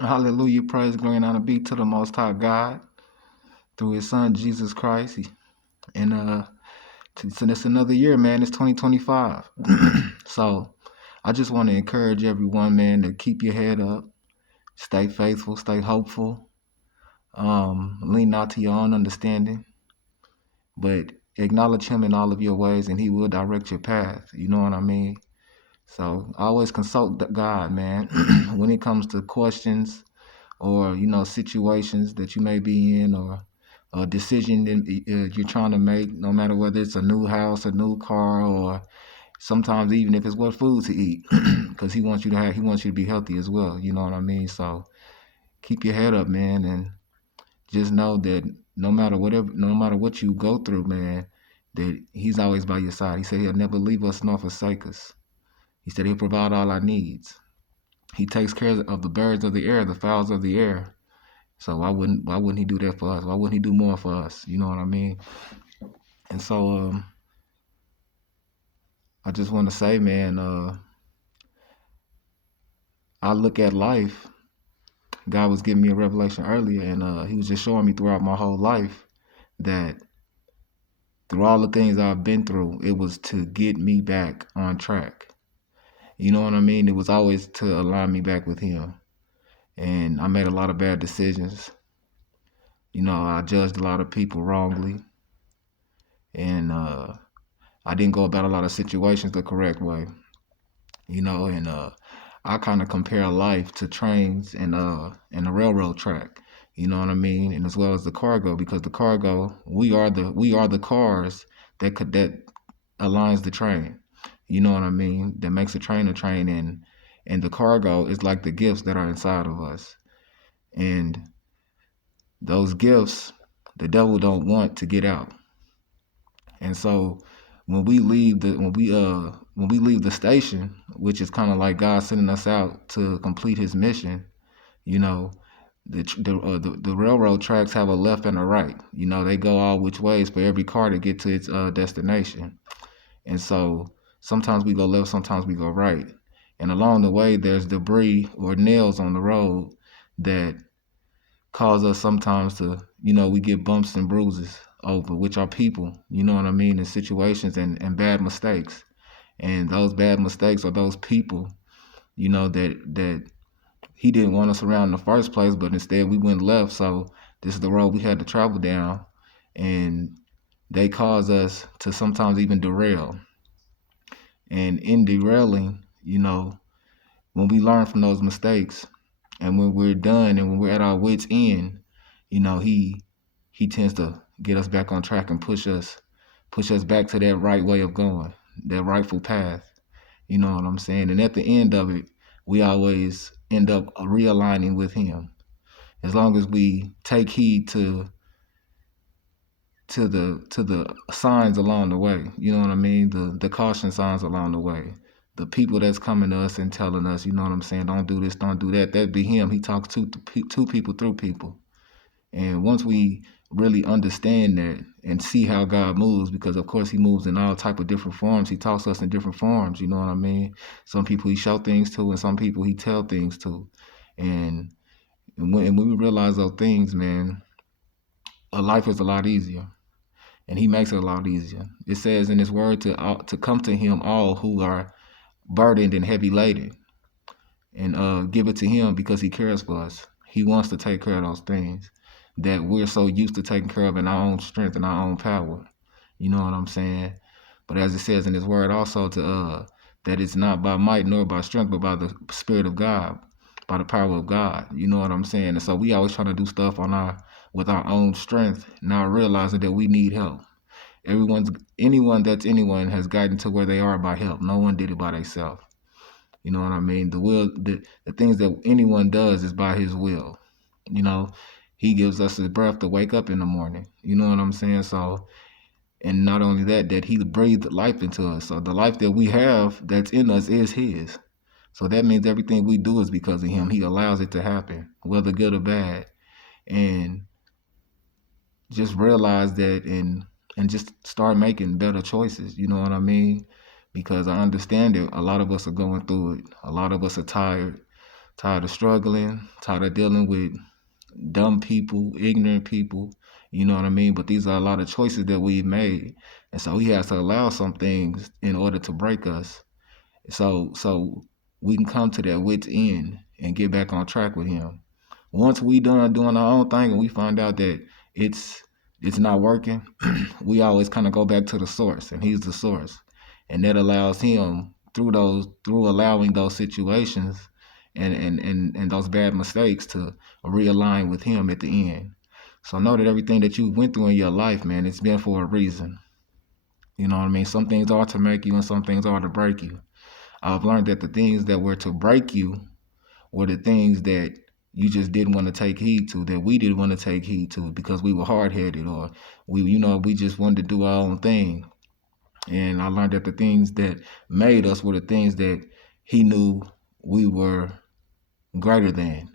Hallelujah. Praise, glory, and honor be to the Most High God through His Son, Jesus Christ. And so it's another year, man. It's 2025. So I just want to encourage everyone, man, to keep your head up, stay faithful, stay hopeful, lean not to your own understanding, but acknowledge Him in all of your ways, and He will direct your path. You know what I mean? So always consult God, man, when it comes to questions or situations that you may be in, or a decision that you're trying to make, no matter whether it's a new house, a new car, or sometimes even if it's what food to eat, because he wants you to be healthy as well. You know what I mean? So keep your head up, man, and just know that no matter what you go through, man, that He's always by your side. He said He'll never leave us nor forsake us. He said He'll provide all our needs. He takes care of the birds of the air, the fowls of the air. So why wouldn't He do that for us? Why wouldn't He do more for us? You know what I mean? And so I just want to say, man, I look at life. God was giving me a revelation earlier, and He was just showing me throughout my whole life that through all the things I've been through, it was to get me back on track. You know what I mean? It was always to align me back with Him. And I made a lot of bad decisions. I judged a lot of people wrongly, and I didn't go about a lot of situations the correct way. And I kind of compare life to trains and a railroad track. You know what I mean? And as well as the cargo, because the cargo, we are the cars that aligns the train. You know what I mean? That makes a train, and the cargo is like the gifts that are inside of us. And those gifts, the devil don't want to get out. And so when we leave the station, which is kind of like God sending us out to complete His mission, you know, the railroad tracks have a left and a right. They go all which ways for every car to get to its destination. And so sometimes we go left, sometimes we go right. And along the way, there's debris or nails on the road that cause us sometimes to, we get bumps and bruises over, which are people, you know what I mean, in situations and bad mistakes. And those bad mistakes are those people, that He didn't want us around in the first place, but instead we went left. So this is the road we had to travel down. And they cause us to sometimes even derail. And in derailing, when we learn from those mistakes, and when we're done and when we're at our wits' end, he tends to get us back on track and push us back to that right way of going, that rightful path. You know what I'm saying? And at the end of it, we always end up realigning with Him. As long as we take heed to the signs along the way, you know what I mean? The caution signs along the way. The people that's coming to us and telling us, you know what I'm saying, don't do this, don't do that. That'd be Him. He talks to people through people. And once we really understand that and see how God moves, because of course He moves in all type of different forms. He talks to us in different forms, you know what I mean? Some people He show things to, and some people He tell things to. And when we realize those things, man, life is a lot easier. And He makes it a lot easier. It says in His word to come to Him all who are burdened and heavy laden, and give it to Him because He cares for us. He wants to take care of those things that we're so used to taking care of in our own strength and our own power. You know what I'm saying? But as it says in His word also that it's not by might nor by strength, but by the Spirit of God, by the power of God. You know what I'm saying? And so we always trying to do stuff with our own strength, not realizing that we need help. Anyone has gotten to where they are by help. No one did it by themselves. You know what I mean? The things that anyone does is by His will. He gives us His breath to wake up in the morning. You know what I'm saying? So, and not only that He breathed life into us. So the life that we have that's in us is His. So that means everything we do is because of Him. He allows it to happen, whether good or bad. And just realize that and just start making better choices. You know what I mean? Because I understand that a lot of us are going through it. A lot of us are tired tired of struggling, tired of dealing with dumb people, ignorant people. You know what I mean? But these are a lot of choices that we've made. And so he has to allow some things in order to break us. So we can come to that wit's end and get back on track with him. Once we done doing our own thing and we find out that it's it's not working, we always kind of go back to the source, and he's the source. And that allows him through allowing those situations and those bad mistakes to realign with him at the end. So know that everything that you went through in your life, man, it's been for a reason. You know what I mean? Some things are to make you and some things are to break you. I've learned that the things that were to break you were the things that you just didn't want to take heed to, that we didn't want to take heed to because we were hard headed, or we just wanted to do our own thing. And I learned that the things that made us were the things that he knew we were greater than,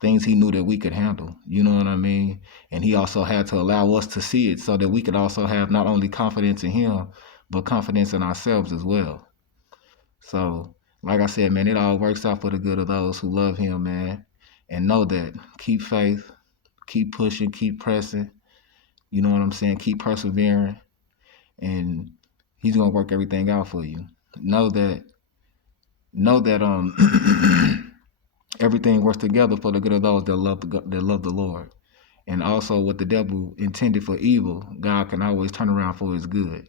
things he knew that we could handle. You know what I mean? And he also had to allow us to see it so that we could also have not only confidence in him, but confidence in ourselves as well. So, like I said, man, it all works out for the good of those who love him, man. And know that. Keep faith, keep pushing, keep pressing. You know what I'm saying? Keep persevering. And he's gonna work everything out for you. Know that everything works together for the good of those that love the Lord. And also what the devil intended for evil, God can always turn around for his good.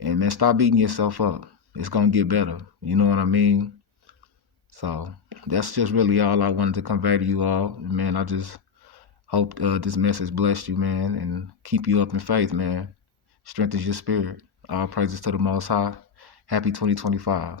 And man, stop beating yourself up. It's gonna get better. You know what I mean? So that's just really all I wanted to convey to you all. Man, I just hope this message blessed you, man, and keep you up in faith, man. Strengthens your spirit. All praises to the Most High. Happy 2025.